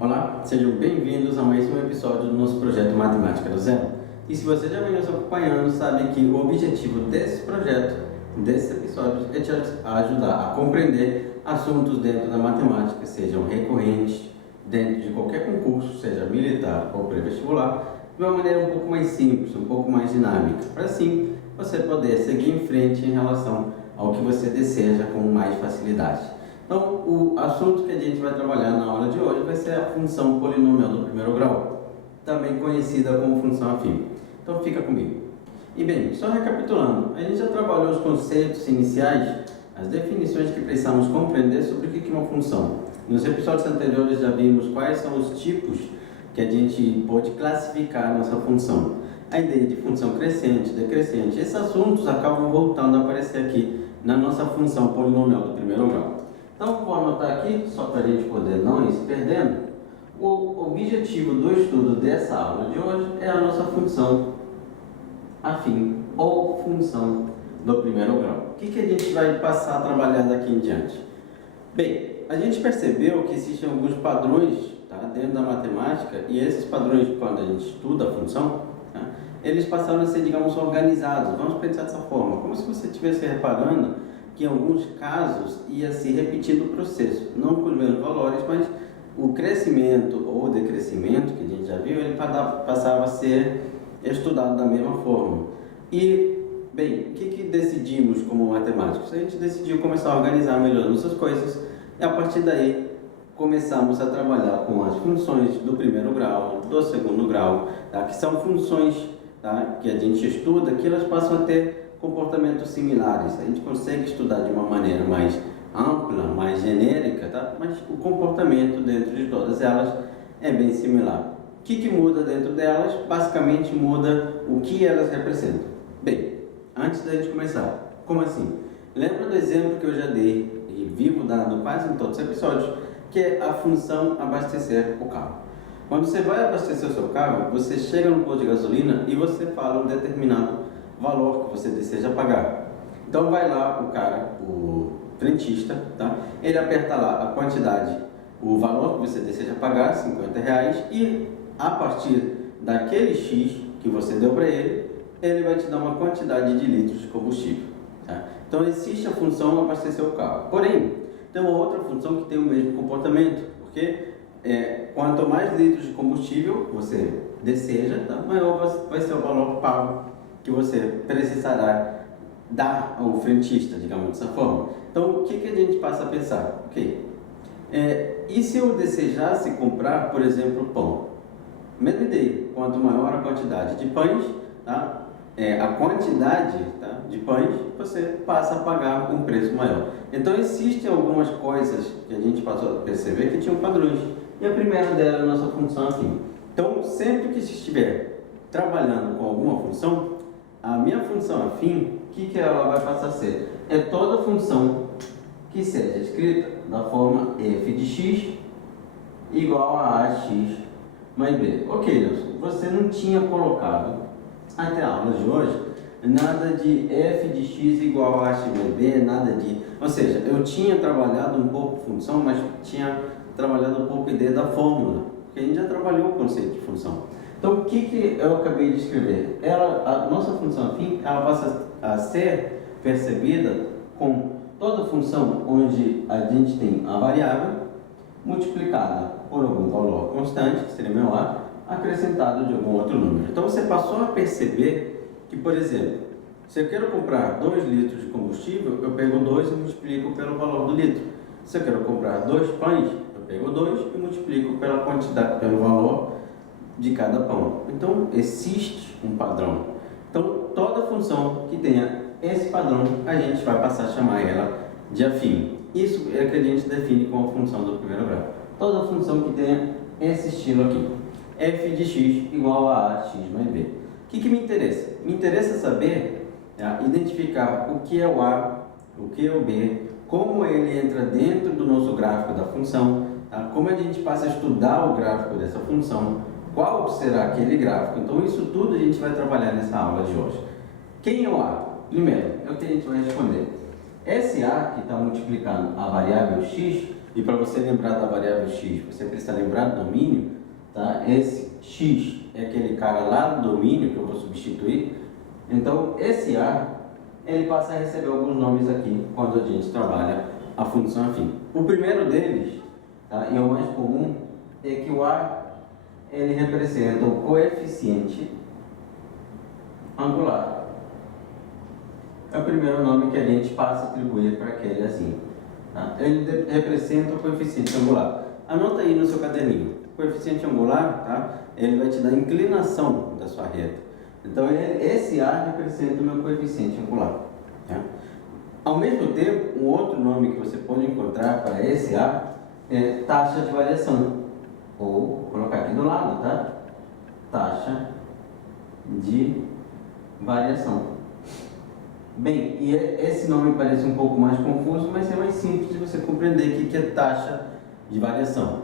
Olá, sejam bem-vindos a mais um episódio do nosso projeto Matemática do Zero. E se você já vem nos acompanhando, sabe que o objetivo desse projeto, desses episódios, é te ajudar a compreender assuntos dentro da matemática, sejam recorrentes, dentro de qualquer concurso, seja militar ou pré-vestibular, de uma maneira um pouco mais simples, um pouco mais dinâmica, para assim você poder seguir em frente em relação ao que você deseja com mais facilidade. Então, o assunto que a gente vai trabalhar na aula de hoje vai ser a função polinomial do primeiro grau, também conhecida como função afim. Então, fica comigo. E bem, só recapitulando, a gente já trabalhou os conceitos iniciais, as definições que precisamos compreender sobre o que é uma função. Nos episódios anteriores já vimos quais são os tipos que a gente pode classificar a nossa função. A ideia de função crescente, decrescente, esses assuntos acabam voltando a aparecer aqui na nossa função polinomial do primeiro grau. Então, vou anotar aqui, só para a gente poder não ir se perdendo. O objetivo do estudo dessa aula de hoje é a nossa função afim ou função do primeiro grau. O que a gente vai passar a trabalhar daqui em diante? Bem, a gente percebeu que existem alguns padrões, tá, dentro da matemática, e esses padrões, quando a gente estuda a função, tá, eles passaram a ser, digamos, organizados. Vamos pensar dessa forma, como se você estivesse reparando que em alguns casos ia se repetindo o processo, não por mesmos valores, mas o crescimento ou decrescimento, que a gente já viu, ele passava a ser estudado da mesma forma. E, bem, o que decidimos como matemáticos? A gente decidiu começar a organizar melhor nossas coisas, e a partir daí começamos a trabalhar com as funções do primeiro grau, do segundo grau, tá? Que são funções, tá, que a gente estuda, que elas passam a ter comportamentos similares. A gente consegue estudar de uma maneira mais ampla, mais genérica, tá? Mas o comportamento dentro de todas elas é bem similar. O que muda dentro delas? Basicamente muda o que elas representam. Bem, antes da gente começar, como assim? Lembra do exemplo que eu já dei e vivo dando quase em todos os episódios, que é a função abastecer o carro. Quando você vai abastecer o seu carro, você chega no posto de gasolina e você fala um determinado valor que você deseja pagar. Então vai lá o cara, o frentista, tá? Ele aperta lá a quantidade, o valor que você deseja pagar, R$50, e a partir daquele X que você deu para ele, ele vai te dar uma quantidade de litros de combustível, tá? Então existe a função abastecer o carro. Porém, tem uma outra função que tem o mesmo comportamento, porque quanto mais litros de combustível você deseja, tá, maior vai ser o valor pago que você precisará dar ao frentista, digamos dessa forma. Então, o que a gente passa a pensar? E se eu desejasse comprar, por exemplo, pão? Mesma ideia, quanto maior a quantidade de pães, tá, a quantidade, tá, de pães, você passa a pagar um preço maior. Então, existem algumas coisas que a gente passou a perceber que tinham padrões. E a primeira delas é a nossa função afim. Então, sempre que se estiver trabalhando com alguma função, a minha função afim, o que ela vai passar a ser? É toda função que seja escrita da forma f de x igual a ax mais b. Ok, Nelson, você não tinha colocado até a aula de hoje nada de f de x igual a ax mais b, nada de... Ou seja, eu tinha trabalhado um pouco função, mas tinha trabalhado um pouco a ideia da fórmula, porque a gente já trabalhou o conceito de função. Então, o que eu acabei de escrever? A nossa função afim, ela passa a ser percebida com toda função onde a gente tem a variável multiplicada por algum valor constante, que seria meu a, acrescentado de algum outro número. Então, você passou a perceber que, por exemplo, se eu quero comprar 2 litros de combustível, eu pego 2 e multiplico pelo valor do litro. Se eu quero comprar 2 pães, eu pego 2 e multiplico pela quantidade, pelo valor de cada pão. Então, existe um padrão. Então, toda função que tenha esse padrão, a gente vai passar a chamar ela de afim. Isso é o que a gente define como a função do primeiro grau. Toda função que tenha esse estilo aqui. f de x igual a x mais b. O que me interessa? Me interessa saber, identificar o que é o a, o que é o b, como ele entra dentro do nosso gráfico da função, tá? Como a gente passa a estudar o gráfico dessa função, qual será aquele gráfico. Então, isso tudo a gente vai trabalhar nessa aula de hoje. Quem é o a? Primeiro, é o que a gente vai responder. Esse a que está multiplicando a variável x E para você lembrar da variável x, você precisa lembrar do domínio, tá? Esse x é aquele cara lá do domínio que eu vou substituir. Então, esse a, ele passa a receber alguns nomes aqui quando a gente trabalha a função afim. O primeiro deles, tá? E é o mais comum, é que o a, ele representa o coeficiente angular. É o primeiro nome que a gente passa a atribuir para aquele assim. Tá? Ele representa o coeficiente angular. Anota aí no seu caderninho. O coeficiente angular, tá? Ele vai te dar a inclinação da sua reta. Então, esse A representa o meu coeficiente angular. Tá? Ao mesmo tempo, um outro nome que você pode encontrar para esse A é taxa de variação. Ou, vou colocar aqui do lado, tá? Taxa de variação. Bem, e esse nome parece um pouco mais confuso, mas é mais simples de você compreender o que é taxa de variação.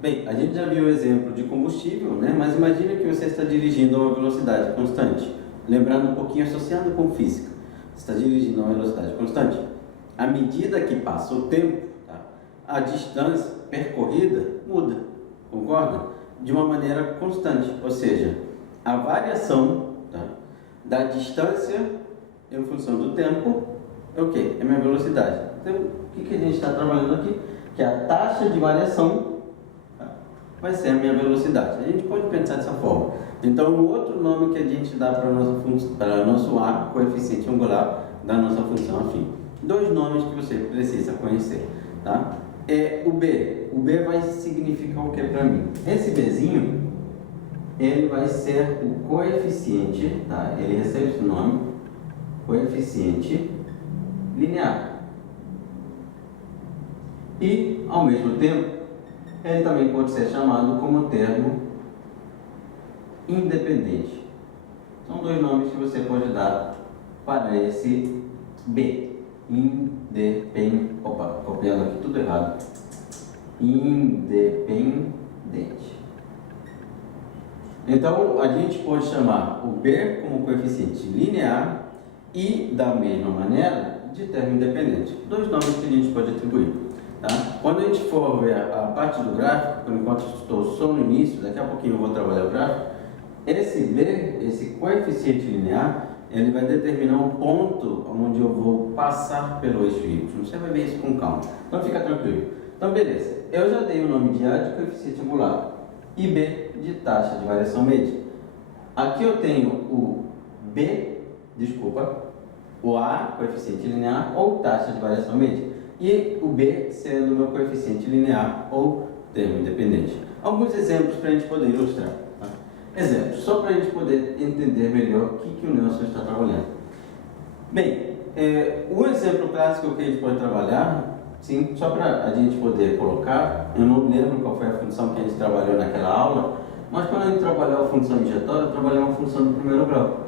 Bem, a gente já viu o exemplo de combustível, né? Mas imagine que você está dirigindo a uma velocidade constante. Lembrando um pouquinho, associando com física. Você está dirigindo a uma velocidade constante. À medida que passa o tempo, tá? A distância percorrida muda, concorda? De uma maneira constante, ou seja, a variação, tá? Da distância em função do tempo é o que? É minha velocidade. Então, o que a gente está trabalhando aqui? Que a taxa de variação vai ser a minha velocidade. A gente pode pensar dessa forma. Então, o outro nome que a gente dá para o nosso A, coeficiente angular da nossa função afim. Dois nomes que você precisa conhecer. Tá? É o B. O B vai significar o que para mim? Esse Bzinho, ele vai ser o coeficiente, tá? Ele recebe esse nome, coeficiente linear. E, ao mesmo tempo, ele também pode ser chamado como termo independente. São dois nomes que você pode dar para esse B. Opa, copiando aqui tudo errado. Independente. Então, a gente pode chamar o B como coeficiente linear e, da mesma maneira, de termo independente. Dois nomes que a gente pode atribuir. Tá? Quando a gente for ver a parte do gráfico, por enquanto estou só no início, daqui a pouquinho eu vou trabalhar o gráfico, esse B, esse coeficiente linear, ele vai determinar um ponto onde eu vou passar pelo eixo Y. Você vai ver isso com calma. Então fica tranquilo. Então beleza, eu já dei o nome de A de coeficiente angular e B de taxa de variação média. Aqui eu tenho o o A, coeficiente linear, ou taxa de variação média. E o B sendo o meu coeficiente linear ou termo independente. Alguns exemplos para a gente poder ilustrar. Tá? Exemplos, só para a gente poder entender melhor o que o Nelson está trabalhando. Bem, um exemplo clássico que a gente pode trabalhar, sim, só para a gente poder colocar, eu não lembro qual foi a função que a gente trabalhou naquela aula, mas quando a gente trabalhou a função injetória, trabalhou uma função do primeiro grau.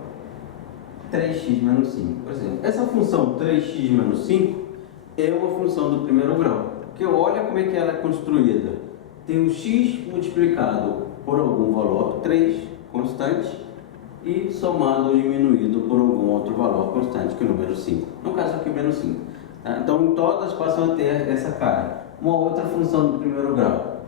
3x menos 5, por exemplo. Essa função 3x menos 5 é uma função do primeiro grau. Porque olha como é que ela é construída. Tem o x multiplicado por algum valor 3, constante, e somado ou diminuído por algum outro valor constante, que é o número 5. No caso aqui, menos 5. Tá? Então, todas passam a ter essa cara. Uma outra função do primeiro grau.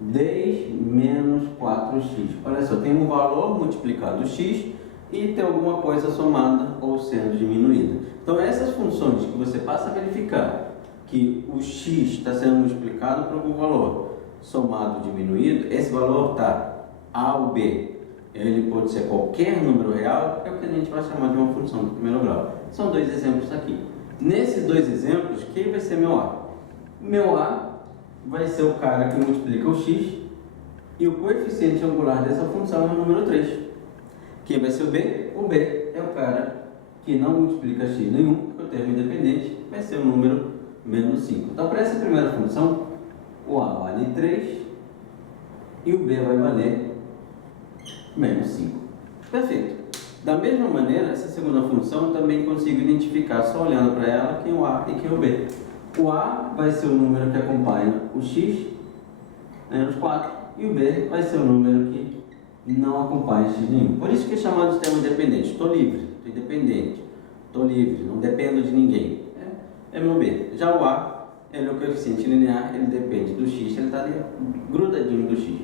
10 menos 4x. Olha só, tem um valor multiplicado x e tem alguma coisa somada ou sendo diminuída. Então, essas funções que você passa a verificar que o x está sendo multiplicado por algum valor somado ou diminuído, esse valor está A ou B, ele pode ser qualquer número real, é o que a gente vai chamar de uma função do primeiro grau. São dois exemplos aqui. Nesses dois exemplos, quem vai ser meu A? Meu A vai ser o cara que multiplica o x e o coeficiente angular dessa função é o número 3. Quem vai ser o B? O B é o cara que não multiplica x nenhum, porque o termo independente vai ser o número menos 5. Então, para essa primeira função, o A vale 3 e o B vai valer menos 5. Perfeito. Da mesma maneira, essa segunda função eu também consigo identificar, só olhando para ela, quem é o A e quem é o B. O A vai ser o número que acompanha o x, menos 4, e o B vai ser o número que não acompanha x nenhum. Por isso que é chamado de termo independente. Estou livre, estou independente, estou livre, não dependo de ninguém. É meu B. Já o A ele é o coeficiente linear, ele depende do x, ele está ali grudadinho do x.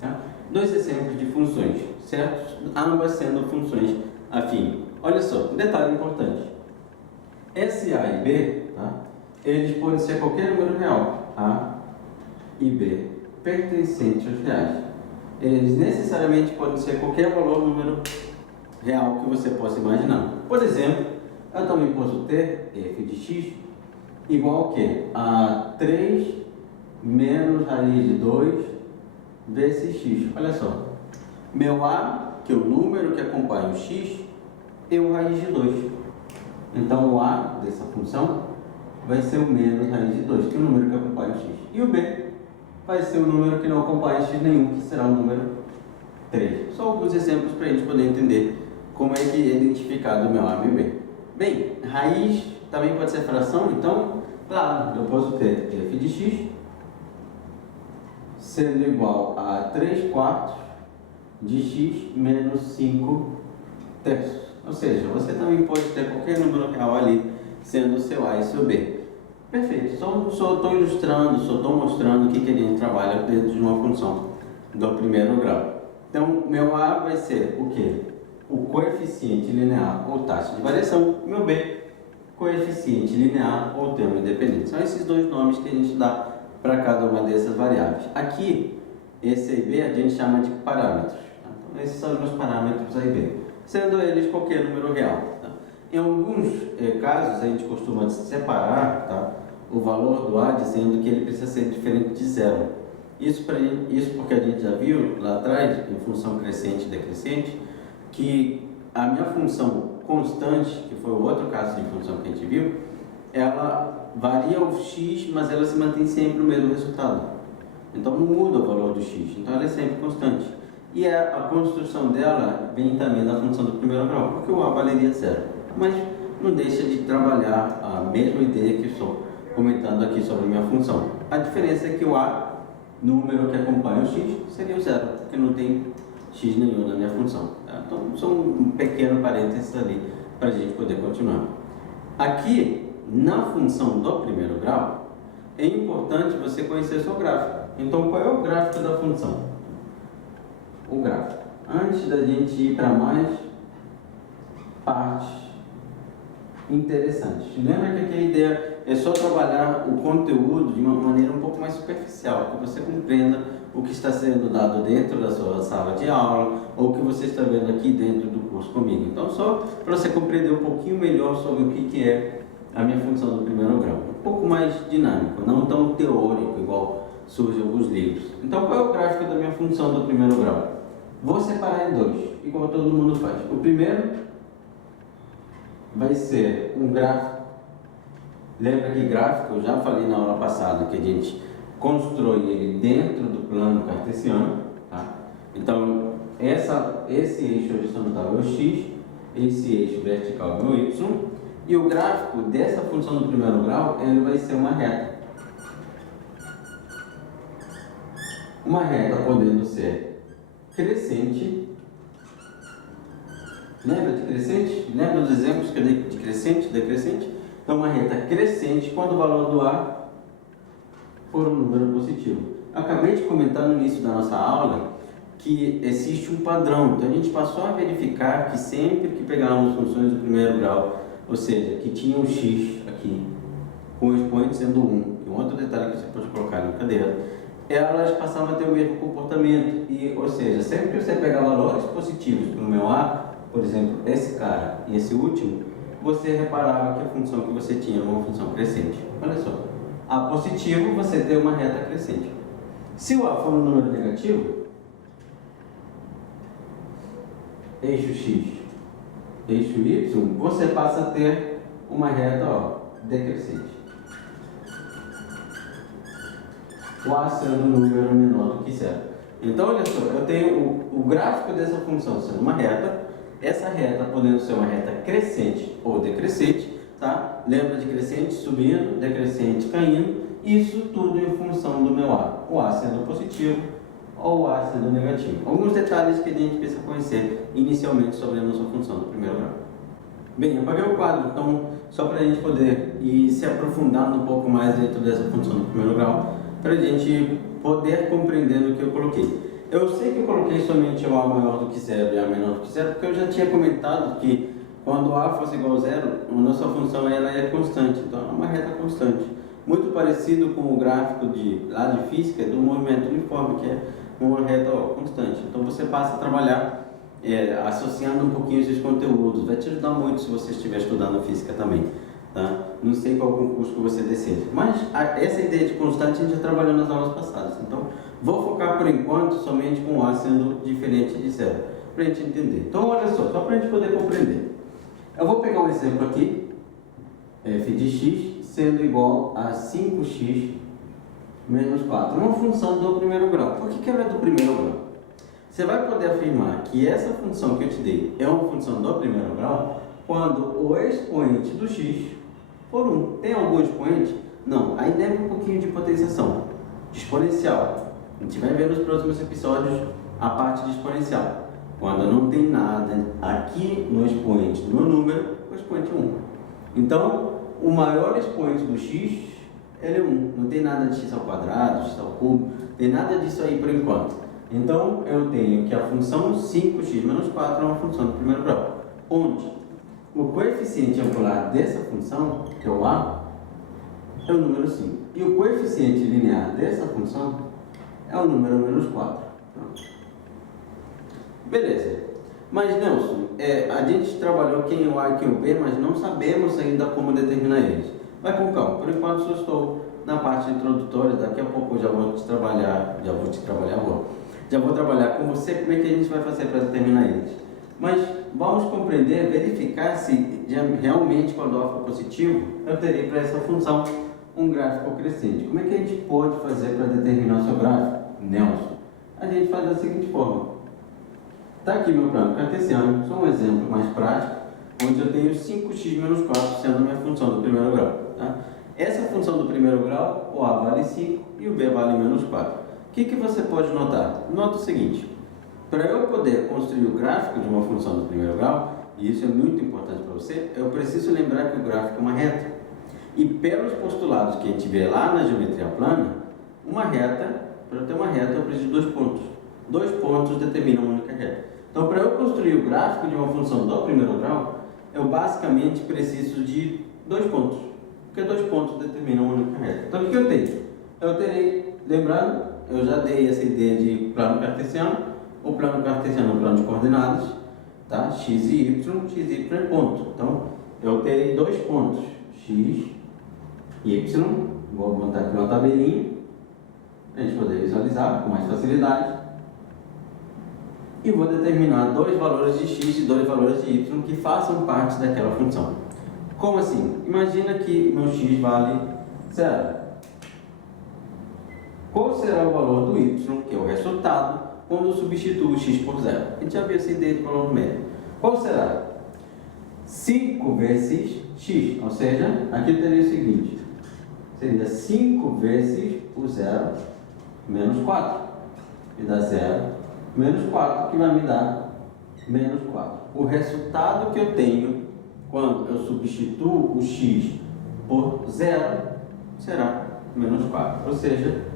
Tá? Dois exemplos de funções, certo? Ambas sendo funções afins. Olha só, um detalhe importante. S, A e B, tá? Eles podem ser qualquer número real, A e B, pertencentes aos reais. Eles necessariamente podem ser qualquer valor número real que você possa imaginar. Por exemplo, eu também posso ter f de x igual a 3 menos raiz de 2 vezes x. Olha só, meu a, que é o número que acompanha o x, é o raiz de 2. Então o a dessa função vai ser o menos raiz de 2, que é o número que acompanha o x. E o b vai ser o número que não acompanha x nenhum, que será o número 3. Só alguns exemplos para a gente poder entender como é que é identificado o meu a e meu b. Bem, raiz também pode ser fração, então, claro, eu posso ter f de x sendo igual a 3 quartos de x menos 5 terços. Ou seja, você também pode ter qualquer número real ali, sendo o seu a e seu b. Perfeito, só estou ilustrando, só estou mostrando o que a gente trabalha dentro de uma função do primeiro grau. Então, meu a vai ser o quê? O coeficiente linear ou taxa de variação, meu b, coeficiente linear ou termo independente. São esses dois nomes que a gente dá para cada uma dessas variáveis. Aqui, esse a e b a gente chama de parâmetros. Tá? Então, esses são os meus parâmetros a e b, sendo eles qualquer número real. Tá? Em alguns casos, a gente costuma separar, tá, o valor do a dizendo que ele precisa ser diferente de zero. Isso porque a gente já viu lá atrás, em função crescente e decrescente, que a minha função constante, que foi o outro caso de função que a gente viu, ela varia o x, mas ela se mantém sempre o mesmo resultado. Então não muda o valor do x, então ela é sempre constante. E a construção dela vem também da função do primeiro grau, porque o a valeria zero. Mas não deixa de trabalhar a mesma ideia que estou comentando aqui sobre a minha função. A diferença é que o a, número que acompanha o x, seria o zero, porque não tem x nenhum na minha função. Tá? Então, só um pequeno parênteses ali para a gente poder continuar. Aqui, na função do primeiro grau, é importante você conhecer seu gráfico. Então, qual é o gráfico da função? O gráfico. Antes da gente ir para mais partes interessantes. Lembra que aqui a ideia é só trabalhar o conteúdo de uma maneira um pouco mais superficial, que você compreenda o que está sendo dado dentro da sua sala de aula ou o que você está vendo aqui dentro do curso comigo. Então, só para você compreender um pouquinho melhor sobre o que é a minha função do primeiro grau. Um pouco mais dinâmico, não tão teórico, igual surge em alguns livros. Então, qual é o gráfico da minha função do primeiro grau? Vou separar em dois, igual todo mundo faz. O primeiro vai ser um gráfico. Lembra que gráfico, eu já falei na aula passada que a gente constrói ele dentro do plano cartesiano. Tá? Então, esse eixo horizontal é o x, esse eixo vertical é o y, e o gráfico dessa função do primeiro grau ele vai ser uma reta. Uma reta podendo ser crescente. Lembra de crescente? Lembra dos exemplos que eu dei de crescente, decrescente? Então, uma reta crescente quando o valor do a for um número positivo. Eu acabei de comentar no início da nossa aula que existe um padrão. Então, a gente passou a verificar que sempre que pegávamos funções do primeiro grau, ou seja, que tinha um x aqui, com o expoente sendo 1, e um outro detalhe que você pode colocar na cadeira, elas passavam a ter o mesmo comportamento. Ou seja, sempre que você pegar valores positivos para o meu a, por exemplo, esse cara e esse último, você reparava que a função que você tinha era uma função crescente. Olha só, a positivo você tem uma reta crescente. Se o a for um número negativo, eixo x, eixo y, você passa a ter uma reta decrescente. O a sendo um número menor do que zero. Então, olha só, eu tenho o gráfico dessa função sendo uma reta, essa reta podendo ser uma reta crescente ou decrescente, tá? Lembra de crescente subindo, decrescente caindo, isso tudo em função do meu a. O a sendo positivo ou o a sendo negativo. Alguns detalhes que a gente precisa conhecer inicialmente sobre a nossa função do primeiro grau. Bem, apaguei o quadro, então só para a gente poder ir se aprofundando um pouco mais dentro dessa função do primeiro grau, para a gente poder compreender o que eu coloquei. Eu sei que eu coloquei somente o A maior do que zero e A menor do que zero, porque eu já tinha comentado que quando A fosse igual a zero, a nossa função ela é constante, então é uma reta constante. Muito parecido com o gráfico lá de física do movimento uniforme, que é uma reta constante. Então você passa a trabalhar associando um pouquinho esses conteúdos, vai te ajudar muito se você estiver estudando física também, tá? Não sei qual concurso que você deseja, mas essa ideia de constante a gente já trabalhou nas aulas passadas, então vou focar por enquanto somente com A sendo diferente de zero, para a gente entender. Então olha só para a gente poder compreender. Eu vou pegar um exemplo aqui, f de x sendo igual a 5x menos 4, uma função do primeiro grau. Por que ela é do primeiro grau? Você vai poder afirmar que essa função que eu te dei é uma função do primeiro grau quando o expoente do x for 1. Tem algum expoente? Não. Aí lembra um pouquinho de potenciação, de exponencial. A gente vai ver nos próximos episódios a parte de exponencial. Quando não tem nada aqui no expoente do meu número, o expoente é 1. Então, o maior expoente do x, ele é 1. Não tem nada de x ao quadrado, x ao cubo, tem nada disso aí por enquanto. Então, eu tenho que a função 5x menos 4 é uma função do primeiro grau, onde o coeficiente angular dessa função, que é o A, é o número 5. E o coeficiente linear dessa função é o número menos 4. Pronto. Beleza. Mas, Nelson, a gente trabalhou quem é o A e quem é o B, mas não sabemos ainda como determinar eles. Vai com calma. Por enquanto, só estou na parte introdutória. Daqui a pouco eu já vou trabalhar com você como é que a gente vai fazer para determinar eles. Mas vamos compreender, verificar se realmente quando o A for positivo, eu terei para essa função um gráfico crescente. Como é que a gente pode fazer para determinar o seu gráfico, Nelson? A gente faz da seguinte forma. Está aqui meu plano cartesiano, só um exemplo mais prático, onde eu tenho 5x menos 4 sendo a minha função do primeiro grau. Tá? Essa função do primeiro grau, o A vale 5 e o B vale menos 4. O que você pode notar? Nota o seguinte, para eu poder construir o gráfico de uma função do primeiro grau, e isso é muito importante para você, eu preciso lembrar que o gráfico é uma reta. E pelos postulados que a gente vê lá na geometria plana, uma reta, para eu ter uma reta eu preciso de 2 pontos. 2 pontos determinam uma única reta. Então, para eu construir o gráfico de uma função do primeiro grau, eu basicamente preciso de 2 pontos, porque 2 pontos determinam uma única reta. Então, o que eu tenho? Eu terei, lembrando, eu já dei essa ideia de plano cartesiano. O plano cartesiano é um plano de coordenadas, tá? X e y é ponto. Então, eu terei 2 pontos, x, y, vou botar aqui uma tabelinha, para a gente poder visualizar com mais facilidade. E vou determinar 2 valores de x e 2 valores de y que façam parte daquela função. Como assim? Imagina que meu x vale 0. Qual será o valor do y, que é o resultado, quando eu substituo o x por 0? A gente já viu essa ideia de valor numérico. Qual será? 5 vezes x, ou seja, aqui eu teria o seguinte, seria 5 vezes o 0 menos 4, que dá 0, menos 4, que vai me dar menos 4. O resultado que eu tenho quando eu substituo o x por 0 será menos 4, ou seja,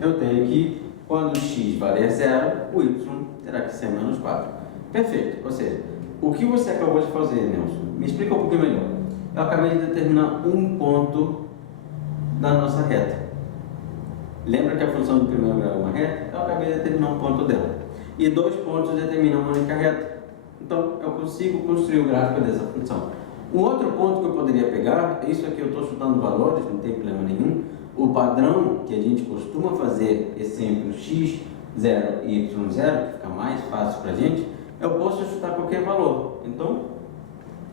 eu tenho que, quando o x valer 0, o y terá que ser menos 4. Perfeito. Ou seja, o que você acabou de fazer, Nelson? Me explica um pouquinho melhor. Eu acabei de determinar um ponto da nossa reta. Lembra que a função do primeiro grau é uma reta? Eu acabei de determinar um ponto dela. E 2 pontos determinam uma única reta. Então, eu consigo construir o gráfico dessa função. Um outro ponto que eu poderia pegar, isso aqui eu estou chutando valores, não tem problema nenhum. O padrão que a gente costuma fazer é sempre o x, 0 e y, 0, que fica mais fácil para a gente. Eu posso chutar qualquer valor. Então,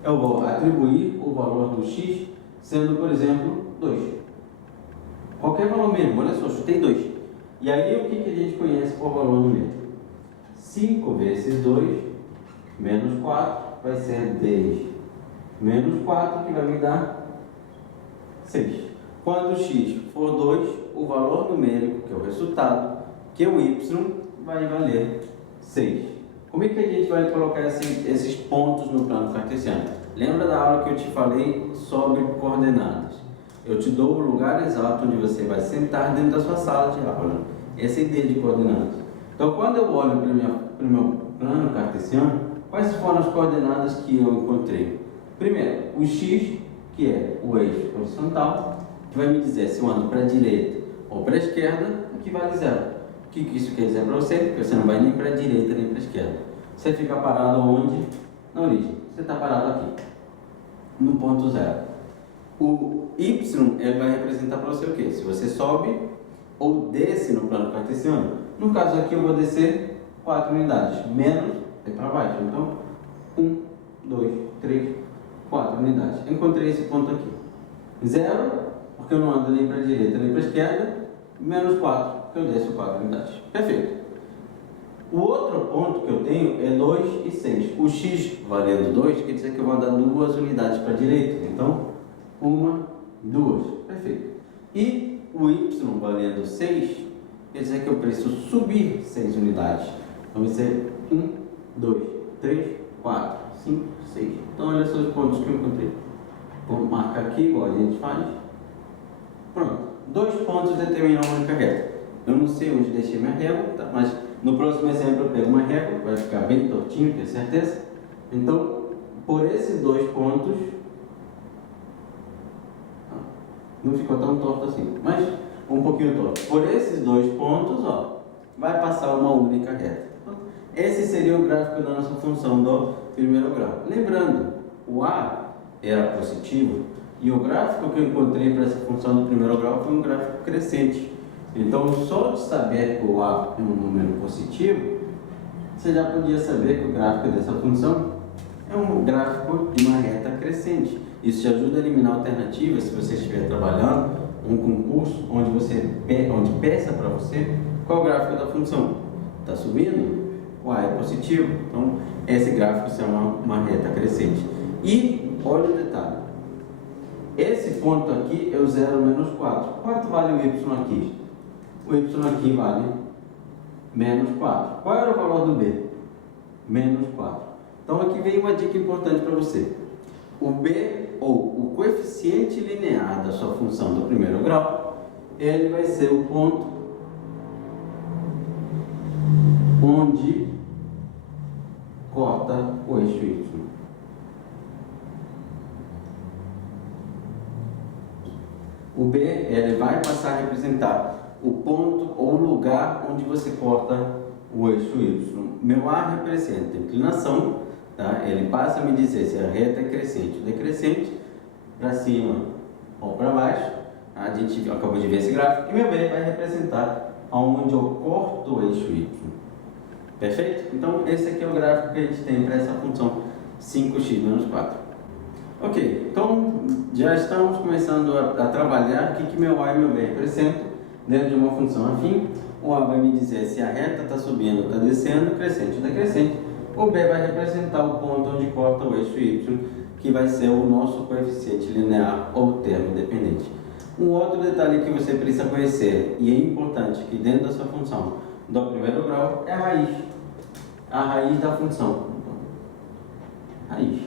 eu vou atribuir o valor do x sendo, por exemplo, 2. Qualquer valor mesmo, olha só, chutei 2. E aí, o que a gente conhece por valor numérico? 5 vezes 2 menos 4 vai ser 10 menos 4, que vai me dar 6. Quando x for 2, o valor numérico, que é o resultado, que é o y, vai valer 6. Como é que a gente vai colocar esses pontos no plano cartesiano? Lembra da aula que eu te falei sobre coordenadas? Eu te dou o lugar exato onde você vai sentar dentro da sua sala de aula. Essa é a ideia de coordenadas. Então, quando eu olho para o meu plano cartesiano, quais foram as coordenadas que eu encontrei? Primeiro, o x, que é o eixo horizontal, que vai me dizer se eu ando para a direita ou para a esquerda, o que vale zero. O que isso quer dizer para você? Que você não vai nem para a direita nem para a esquerda. Você fica parado onde? Na origem. Você está parado aqui, no ponto zero. O y ele vai representar para você o quê? Se você sobe ou desce no plano cartesiano. No caso aqui eu vou descer 4 unidades, menos é para baixo. Então, 1, 2, 3, 4 unidades. Encontrei esse ponto aqui. 0, porque eu não ando nem para a direita nem para a esquerda. Menos 4, porque eu desço 4 unidades. Perfeito. O outro ponto que eu tenho é 2 e 6. O x valendo 2 quer dizer que eu vou andar 2 unidades para a direita. Então, 1, 2. Perfeito. E o y valendo 6 quer dizer que eu preciso subir 6 unidades. Então, vai ser 1, 2, 3, 4, 5, 6. Então, olha só os pontos que eu encontrei. Vou marcar aqui, igual a gente faz. Pronto. 2 pontos determinam a única reta. Eu não sei onde deixei minha régua, tá? Mas no próximo exemplo eu pego uma régua, vai ficar bem tortinho, tenho certeza. Então, por esses 2 pontos, não ficou tão torto assim, mas um pouquinho torto. Por esses 2 pontos, ó, vai passar uma única reta. Esse seria o gráfico da nossa função do primeiro grau. Lembrando, o a era positivo e o gráfico que eu encontrei para essa função do primeiro grau foi um gráfico crescente. Então, só de saber que o a é um número positivo, você já podia saber que o gráfico dessa função é um gráfico de uma reta crescente. Isso te ajuda a eliminar alternativas se você estiver trabalhando um concurso onde peça para você qual é o gráfico da função. Está subindo? O a é positivo. Então, esse gráfico se chama uma reta crescente. E, olha o detalhe. Esse ponto aqui é o 0 menos 4. Quanto vale o y aqui? O y aqui vale menos 4. Qual era o valor do b? Menos 4. Então aqui vem uma dica importante para você. O b, ou o coeficiente linear da sua função do primeiro grau, ele vai ser o ponto onde corta o eixo y. O b, ele vai passar a representar o ponto ou lugar onde você corta o eixo y. Meu a representa a inclinação, tá? Ele passa a me dizer se a reta é crescente ou decrescente, para cima ou para baixo. A gente acabou de ver esse gráfico. E meu b vai representar aonde eu corto o eixo y. Perfeito? Então, esse aqui é o gráfico que a gente tem para essa função 5x menos 4. Ok, então já estamos começando a trabalhar o que meu a e meu b representam dentro de uma função afim. O a vai me dizer se a reta está subindo ou está descendo, crescente ou decrescente. O b vai representar o ponto onde corta o eixo y, que vai ser o nosso coeficiente linear ou termo dependente. Um outro detalhe que você precisa conhecer, e é importante, que dentro da sua função do primeiro grau, é a raiz da função. Raiz.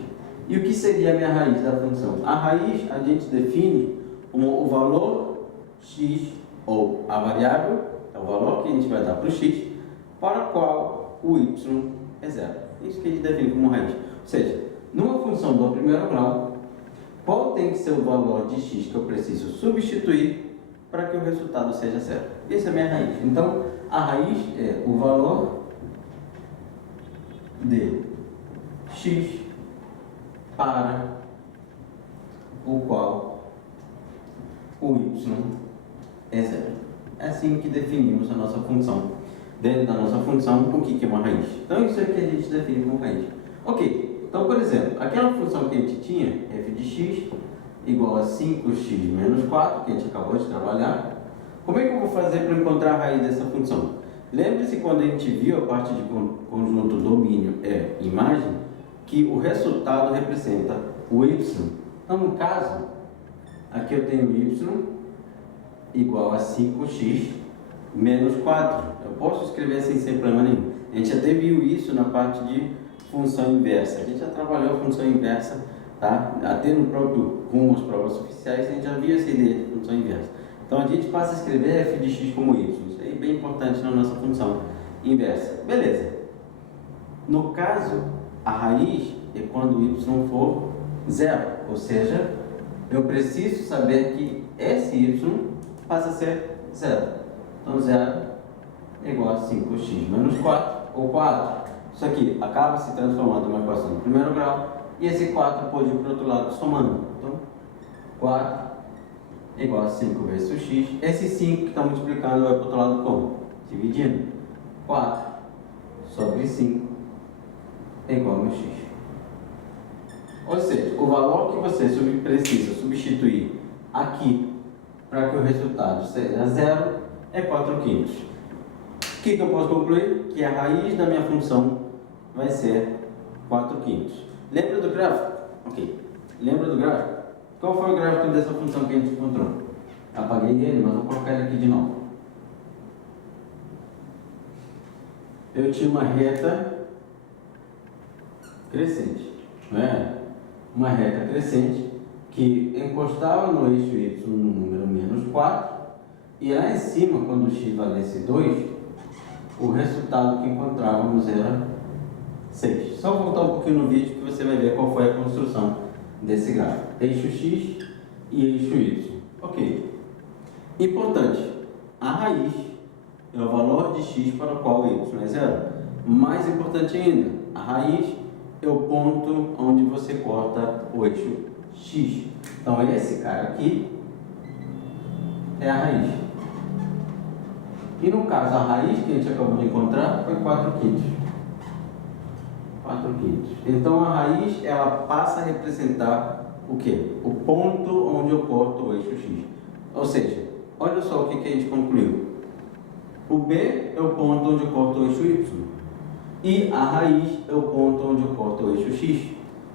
E o que seria a minha raiz da função? A raiz a gente define como o valor x, ou a variável, é o valor que a gente vai dar para o x, para o qual o y é zero. Isso que a gente define como raiz. Ou seja, numa função do primeiro grau, qual tem que ser o valor de x que eu preciso substituir para que o resultado seja zero? Essa é a minha raiz. Então, a raiz é o valor de x para o qual o y é zero. É assim que definimos a nossa função. Dentro da nossa função, o que é uma raiz? Então, isso é que a gente define como raiz. Ok, então, por exemplo, aquela função que a gente tinha, f de x, igual a 5x menos 4, que a gente acabou de trabalhar. Como é que eu vou fazer para encontrar a raiz dessa função? Lembre-se quando a gente viu a parte de conjunto domínio é imagem, que o resultado representa o y. Então, no caso, aqui eu tenho y igual a 5x menos 4. Eu posso escrever assim sem problema nenhum. A gente até viu isso na parte de função inversa. A gente já trabalhou a função inversa, tá? Até no próprio rumo às provas oficiais, a gente já viu essa ideia de função inversa. Então a gente passa a escrever f de x como y. Isso aí é bem importante na nossa função inversa. Beleza. No caso, a raiz é quando y for zero, ou seja, eu preciso saber que esse y passa a ser zero. Então zero é igual a 5x menos 4, ou 4. Isso aqui acaba se transformando numa equação do primeiro grau, e esse 4 pode ir para o outro lado somando. Então, 4 é igual a 5 vezes o x. Esse 5 que está multiplicando vai para o outro lado como? Dividindo. 4 sobre 5 é igual a meu x. Ou seja, o valor que você precisa substituir aqui para que o resultado seja zero é 4/5. O que eu posso concluir? Que a raiz da minha função vai ser 4/5. Lembra do gráfico? Ok. Lembra do gráfico? Qual foi o gráfico dessa função que a gente encontrou? Apaguei ele, mas vou colocar ele aqui de novo. Eu tinha uma reta crescente, né? Uma reta crescente que encostava no eixo y no número menos 4, e lá em cima, quando o x valesse 2, o resultado que encontrávamos era 6. Só voltar um pouquinho no vídeo que você vai ver qual foi a construção desse gráfico. Eixo x e eixo y. Ok. Importante, a raiz é o valor de x para o qual y é zero. Mais importante ainda, a raiz é o ponto onde você corta o eixo x. Então esse cara aqui é a raiz. E no caso, a raiz que a gente acabou de encontrar foi 4/5. 4/5. Então a raiz, ela passa a representar o quê? O ponto onde eu corto o eixo x. Ou seja, olha só o que a gente concluiu. O B é o ponto onde eu corto o eixo y. E a raiz é o ponto onde eu corto o eixo x.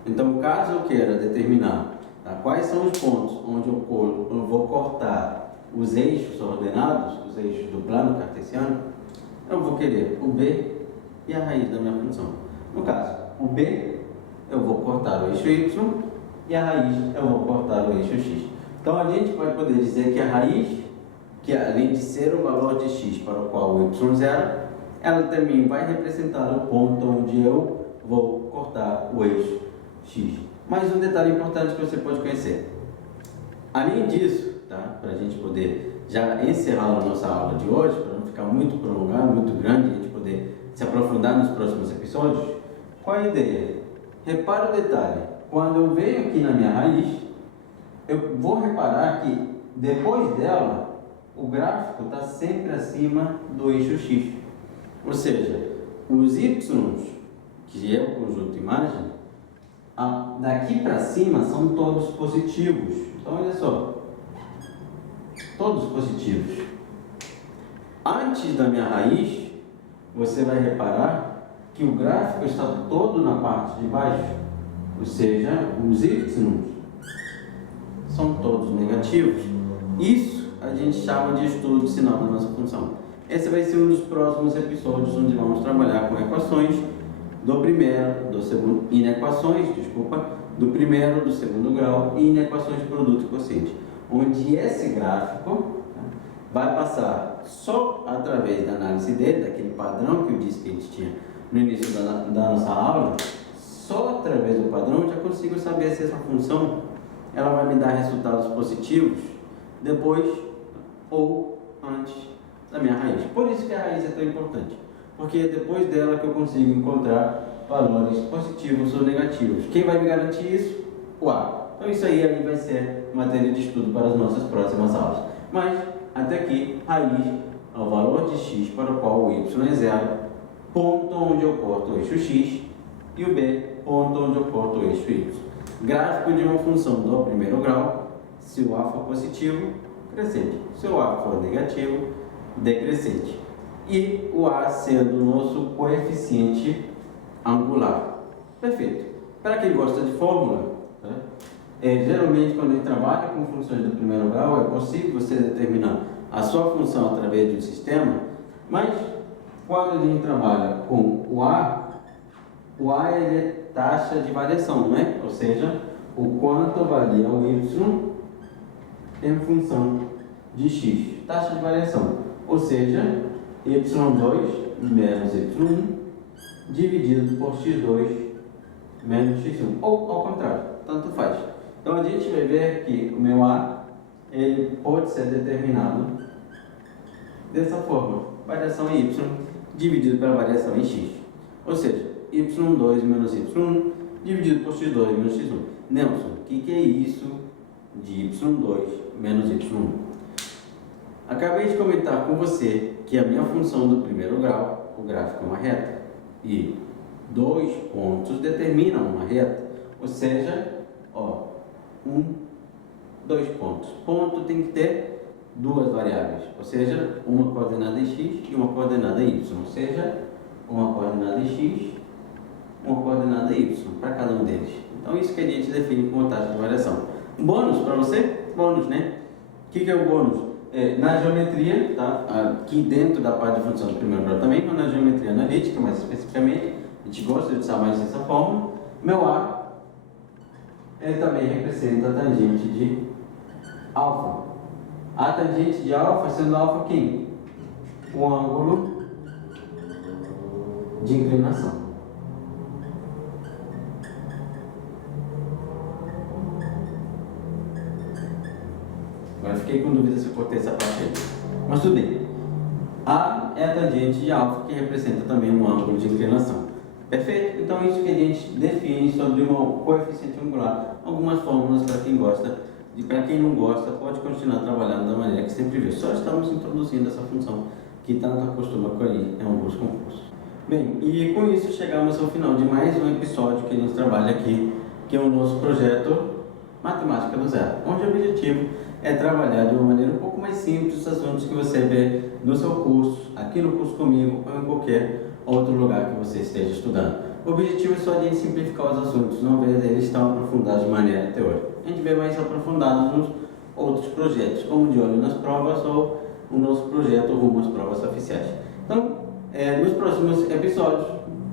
Então, caso eu queira determinar quais são os pontos onde eu vou cortar os eixos ordenados, os eixos do plano cartesiano, eu vou querer o B e a raiz da minha função. No caso, o B eu vou cortar o eixo y e a raiz eu vou cortar o eixo x. Então a gente vai poder dizer que a raiz, que além de ser o valor de x para o qual o y zero, ela também vai representar o ponto onde eu vou cortar o eixo x. Mais um detalhe importante que você pode conhecer. Além disso, tá? Para a gente poder já encerrar a nossa aula de hoje, para não ficar muito prolongado, muito grande, a gente poder se aprofundar nos próximos episódios, qual é a ideia? Repara o detalhe, quando eu venho aqui na minha raiz, eu vou reparar que depois dela, o gráfico está sempre acima do eixo x. Ou seja, os y, que é o conjunto imagem, daqui para cima são todos positivos. Então olha só, todos positivos. Antes da minha raiz, você vai reparar que o gráfico está todo na parte de baixo, ou seja, os y são todos negativos. Isso a gente chama de estudo sinal da nossa função. Esse vai ser um dos próximos episódios onde vamos trabalhar com equações do primeiro, do segundo, do primeiro, do segundo grau e inequações de produto e quociente, onde esse gráfico vai passar só através da análise dele, daquele padrão que eu disse que a gente tinha no início da nossa aula, só através do padrão eu já consigo saber se essa função ela vai me dar resultados positivos depois ou antes da minha raiz. Por isso que a raiz é tão importante, porque é depois dela que eu consigo encontrar valores positivos ou negativos. Quem vai me garantir isso? O A. Então isso aí vai ser matéria de estudo para as nossas próximas aulas. Mas até aqui, raiz é o valor de x para o qual o y é zero, ponto onde eu corto o eixo x, e o B, ponto onde eu corto o eixo y. Gráfico de uma função do primeiro grau, se o A for positivo, crescente. Se o A for negativo, decrescente. E o A sendo o nosso coeficiente angular. Perfeito. Para quem gosta de fórmula, geralmente quando a gente trabalha com funções do primeiro grau, é possível você determinar a sua função através de um sistema, mas quando a gente trabalha com o A ele é taxa de variação, não é? Ou seja, o quanto varia o Y em função de X, taxa de variação. Ou seja, Y2 menos Y1 dividido por X2 menos X1, ou ao contrário, tanto faz. Então a gente vai ver que o meu A ele pode ser determinado dessa forma, variação em Y dividido pela variação em X. Ou seja, Y2 menos Y1 dividido por X2 menos X1. Nelson, o que é isso de Y2 menos Y1? Acabei de comentar com você que a minha função do primeiro grau, o gráfico é uma reta, e 2 pontos determinam uma reta, ou seja, 2 pontos. Ponto tem que ter duas variáveis, ou seja, uma coordenada em x e uma coordenada em y, ou seja, uma coordenada em x, uma coordenada em y, para cada um deles. Então isso que a gente define como taxa de variação. Bônus para você? Bônus, né? O que é o bônus? Na geometria, tá? Aqui dentro da parte de função do primeiro grau também, mas na geometria analítica, mais especificamente, a gente gosta de usar mais dessa forma. Meu A, ele também representa a tangente de alfa. A tangente de alfa sendo alfa quem? O ângulo de inclinação. Agora fiquei com dúvida se eu cortei essa parte aí. Mas tudo bem. A é a tangente de alfa que representa também um ângulo de inclinação. Perfeito? Então isso que a gente define sobre um coeficiente angular. Algumas fórmulas para quem gosta. E para quem não gosta, pode continuar trabalhando da maneira que sempre viu. Só estamos introduzindo essa função que tanto acostuma com ele em alguns concursos. Bem, e com isso chegamos ao final de mais um episódio que a gente trabalha aqui, que é o nosso projeto Matemática do Zero, onde o objetivo é trabalhar de uma maneira um pouco mais simples os assuntos que você vê no seu curso, aqui no curso comigo ou em qualquer outro lugar que você esteja estudando. O objetivo é só de simplificar os assuntos, não ver eles tão aprofundados de maneira teórica. A gente vê mais aprofundados nos outros projetos, como de olho nas provas ou o nosso projeto rumo às provas oficiais. Então, nos próximos episódios,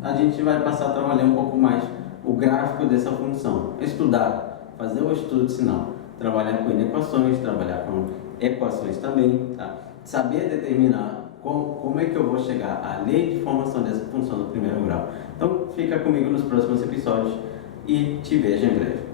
a gente vai passar a trabalhar um pouco mais o gráfico dessa função, estudar, fazer o estudo de sinal, trabalhar com inequações, trabalhar com equações também, tá? Saber determinar como é que eu vou chegar à lei de formação dessa função do primeiro grau. Então, fica comigo nos próximos episódios e te vejo em breve.